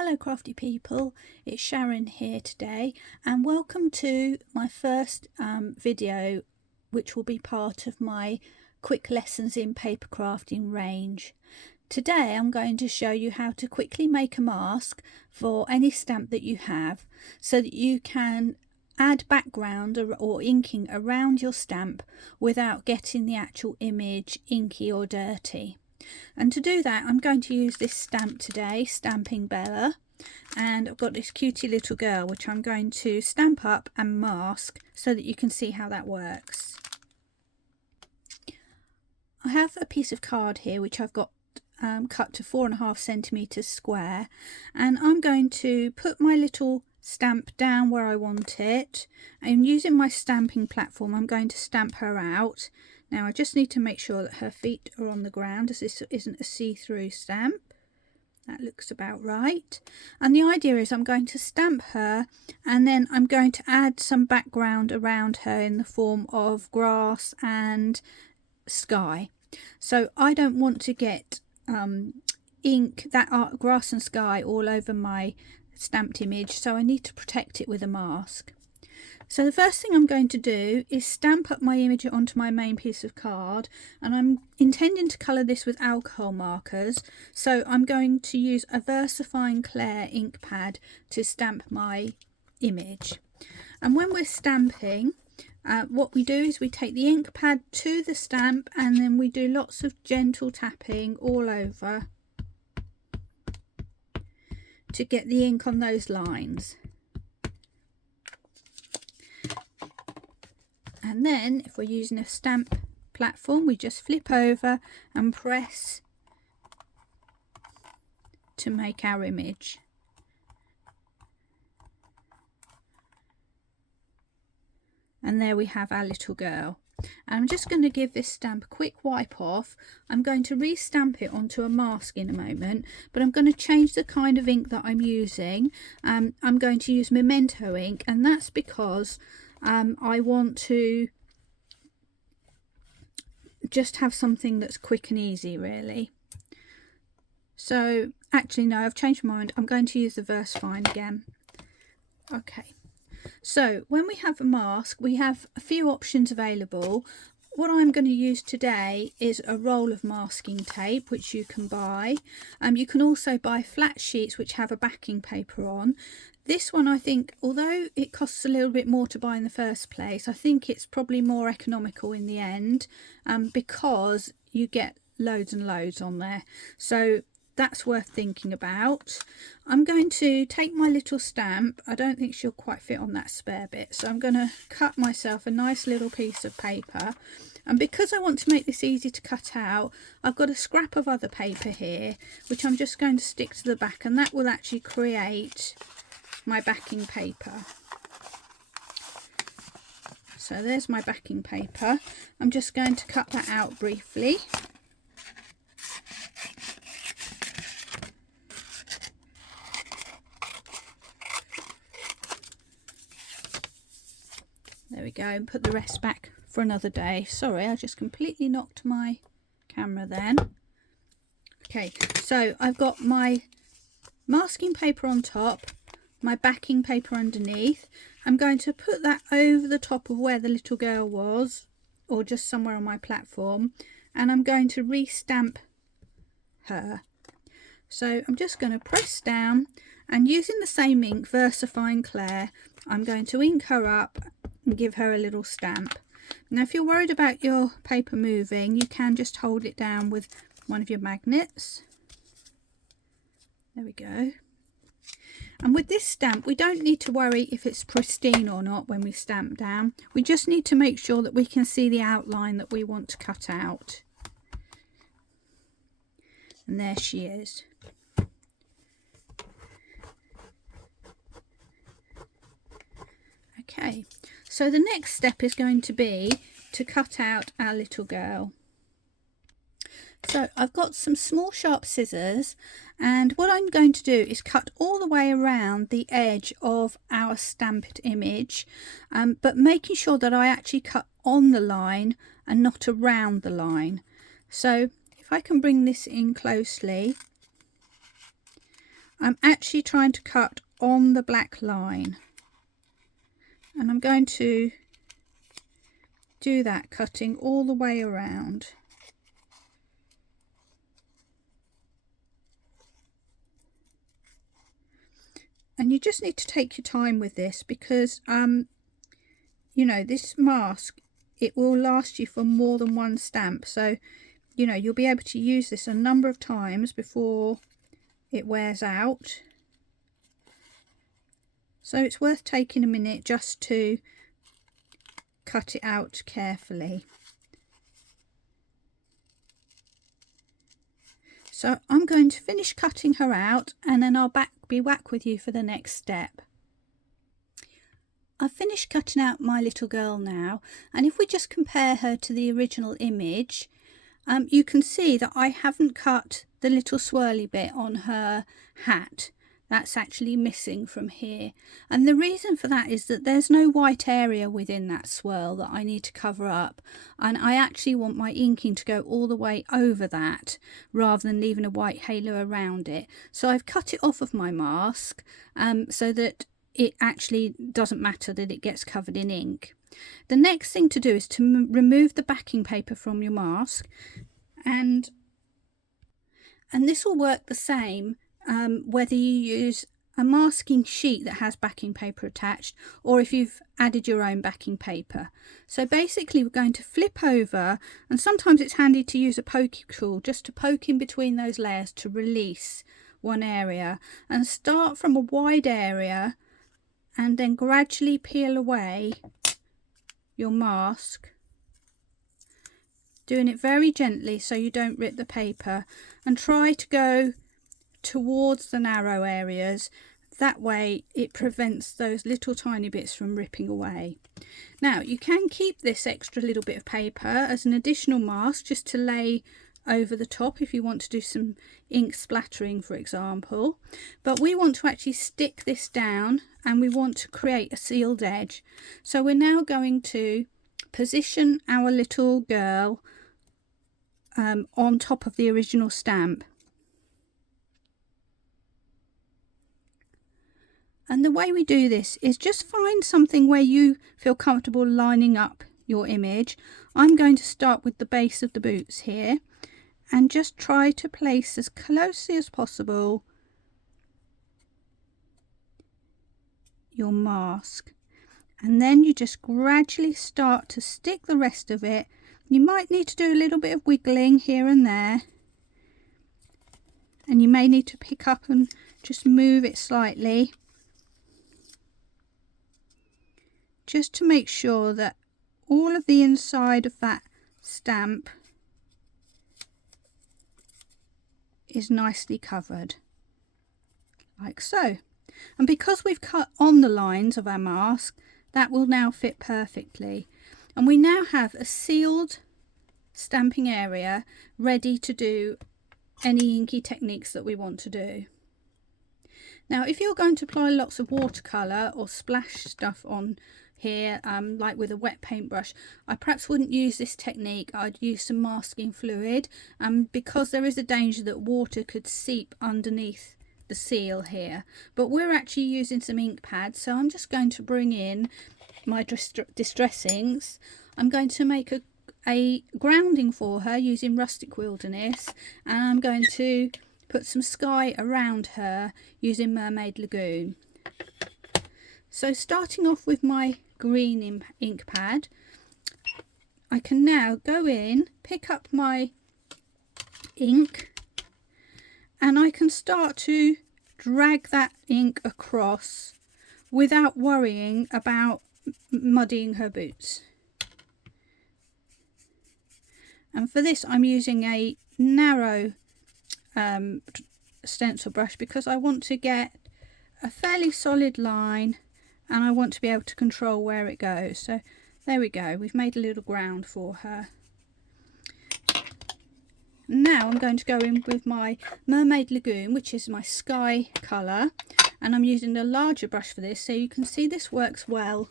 Hello crafty people, it's Sharon here today and welcome to my first video which will be part of my quick lessons in paper crafting range. Today I'm going to show you how to quickly make a mask for any stamp that you have so that you can add background or inking around your stamp without getting the actual image inky or dirty. And to do that I'm going to use this stamp today, Stamping Bella, and I've got this cutie little girl which I'm going to stamp up and mask so that you can see how that works. I have a piece of card here which I've got cut to 4.5 centimeters square, and I'm going to put my little stamp down where I want it, and using my stamping platform I'm going to stamp her out. Now I just need to make sure that her feet are on the ground as this isn't a see-through stamp. That looks about right. And the idea is I'm going to stamp her and then I'm going to add some background around her in the form of grass and sky. So I don't want to get ink, that grass and sky all over my stamped image, so I need to protect it with a mask. So the first thing I'm going to do is stamp up my image onto my main piece of card, and I'm intending to colour this with alcohol markers, so I'm going to use a VersaFine Clair ink pad to stamp my image. And when we're stamping, what we do is we take the ink pad to the stamp and then we do lots of gentle tapping all over to get the ink on those lines. And then if we're using a stamp platform, we just flip over and press to make our image. And there we have our little girl. And I'm just going to give this stamp a quick wipe off. I'm going to re-stamp it onto a mask in a moment, but I'm going to change the kind of ink that I'm using. I'm going to use Memento ink, and that's because I want to just have something that's quick and easy really. So actually no, I've changed my mind. I'm going to use the VersaFine again. Okay, so when we have a mask we have a few options available. What I'm going to use today is a roll of masking tape which you can buy. You can also buy flat sheets which have a backing paper on. This one, I think, although it costs a little bit more to buy in the first place, I think it's probably more economical in the end, because you get loads and loads on there. So that's worth thinking about. I'm going to take my little stamp. I don't think she'll quite fit on that spare bit, so I'm going to cut myself a nice little piece of paper. And because I want to make this easy to cut out, I've got a scrap of other paper here, which I'm just going to stick to the back, and that will actually create my backing paper. So there's my backing paper. I'm just going to cut that out briefly. There we go, and put the rest back for another day. Sorry, I just completely knocked my camera then. Okay, so I've got my masking paper on top, my backing paper underneath. I'm going to put that over the top of where the little girl was, or just somewhere on my platform, and I'm going to re-stamp her. So I'm just going to press down, and using the same ink, VersaFine Clair, I'm going to ink her up and give her a little stamp. Now if you're worried about your paper moving, you can just hold it down with one of your magnets. There we go. And with this stamp we don't need to worry if it's pristine or not when we stamp down. We just need to make sure that we can see the outline that we want to cut out. And there she is. Okay, so the next step is going to be to cut out our little girl. So I've got some small sharp scissors, and what I'm going to do is cut all the way around the edge of our stamped image, but making sure that I actually cut on the line and not around the line. So if I can bring this in closely, I'm actually trying to cut on the black line, and I'm going to do that cutting all the way around. And you just need to take your time with this because you know, this mask, it will last you for more than one stamp, so you know you'll be able to use this a number of times before it wears out. So it's worth taking a minute just to cut it out carefully. So I'm going to finish cutting her out, and then I'll be back with you for the next step. I've finished cutting out my little girl now, and if we just compare her to the original image, you can see that I haven't cut the little swirly bit on her hat. That's actually missing from here, and the reason for that is that there's no white area within that swirl that I need to cover up, and I actually want my inking to go all the way over that rather than leaving a white halo around it. So I've cut it off of my mask so that it actually doesn't matter that it gets covered in ink. The next thing to do is to remove the backing paper from your mask, and this will work the same whether you use a masking sheet that has backing paper attached or if you've added your own backing paper. So basically we're going to flip over, and sometimes it's handy to use a poking tool just to poke in between those layers to release one area, and start from a wide area and then gradually peel away your mask, doing it very gently so you don't rip the paper, and try to go towards the narrow areas. That way it prevents those little tiny bits from ripping away. Now you can keep this extra little bit of paper as an additional mask just to lay over the top if you want to do some ink splattering, for example, but we want to actually stick this down and we want to create a sealed edge. So we're now going to position our little girl on top of the original stamp, and the way we do this is just find something where you feel comfortable lining up your image. I'm going to start with the base of the boots here and just try to place as closely as possible your mask, and then you just gradually start to stick the rest of it. You might need to do a little bit of wiggling here and there, and you may need to pick up and just move it slightly just to make sure that all of the inside of that stamp is nicely covered, like so. And because we've cut on the lines of our mask, that will now fit perfectly, and we now have a sealed stamping area ready to do any inky techniques that we want to do. Now if you're going to apply lots of watercolour or splash stuff on here, like with a wet paintbrush, I perhaps wouldn't use this technique. I'd use some masking fluid, because there is a danger that water could seep underneath the seal here, but we're actually using some ink pads, so I'm just going to bring in my distress inks. I'm going to make a grounding for her using Rustic Wilderness, and I'm going to put some sky around her using Mermaid Lagoon. So starting off with my green ink pad, I can now go in, pick up my ink, and I can start to drag that ink across without worrying about muddying her boots. And for this I'm using a narrow stencil brush because I want to get a fairly solid line and I want to be able to control where it goes. So there we go, we've made a little ground for her. Now I'm going to go in with my Mermaid Lagoon, which is my sky colour, and I'm using a larger brush for this, so you can see this works well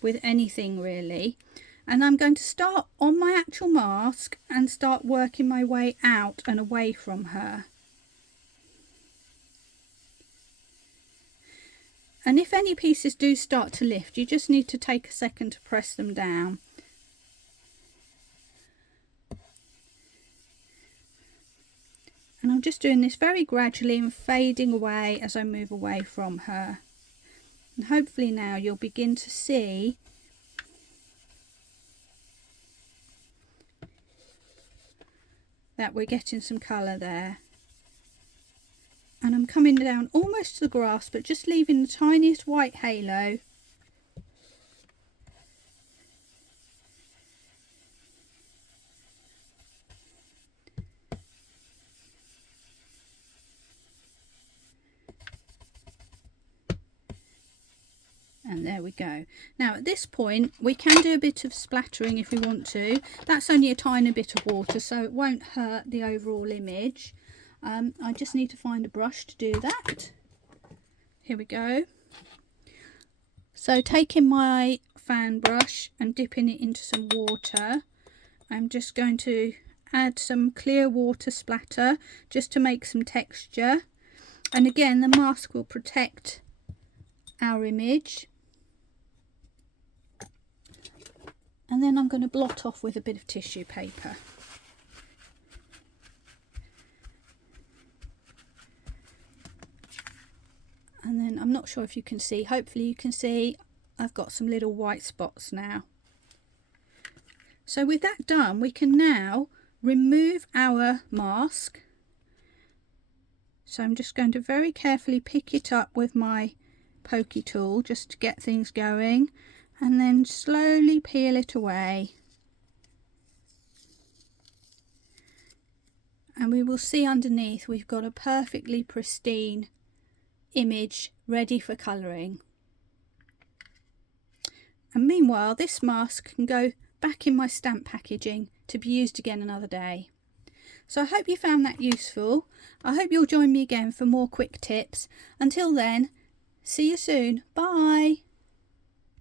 with anything really. And I'm going to start on my actual mask and start working my way out and away from her. And if any pieces do start to lift, you just need to take a second to press them down. And I'm just doing this very gradually and fading away as I move away from her. And hopefully now you'll begin to see that we're getting some colour there. And I'm coming down almost to the grass, but just leaving the tiniest white halo. And there we go. Now at this point we can do a bit of splattering if we want to. That's only a tiny bit of water, so it won't hurt the overall image. I just need to find a brush to do that. Here we go. So taking my fan brush and dipping it into some water, I'm just going to add some clear water splatter just to make some texture. And again, the mask will protect our image. And then I'm going to blot off with a bit of tissue paper. And then I'm not sure if you can see, hopefully you can see I've got some little white spots now. So with that done, we can now remove our mask. So I'm just going to very carefully pick it up with my pokey tool just to get things going, and then slowly peel it away. And we will see underneath we've got a perfectly pristine image ready for colouring. And meanwhile, this mask can go back in my stamp packaging to be used again another day. So I hope you found that useful. I hope you'll join me again for more quick tips. Until then, see you soon. Bye.